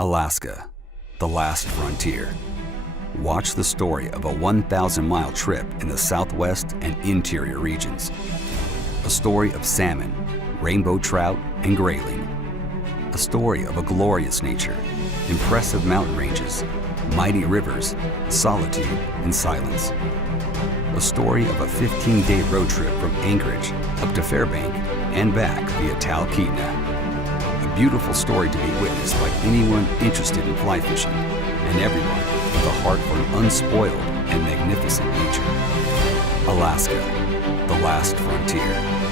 Alaska, the last frontier. Watch the story of a 1,000-mile trip in the Southwest and interior regions. A story of salmon, rainbow trout, and grayling. A story of a glorious nature, impressive mountain ranges, mighty rivers, solitude, and silence. A story of a 15-day road trip from Anchorage up to Fairbank and back via Talkeetna. A beautiful story to be witnessed by anyone interested in fly fishing and everyone with a heart for an unspoiled and magnificent nature. Alaska, the last frontier.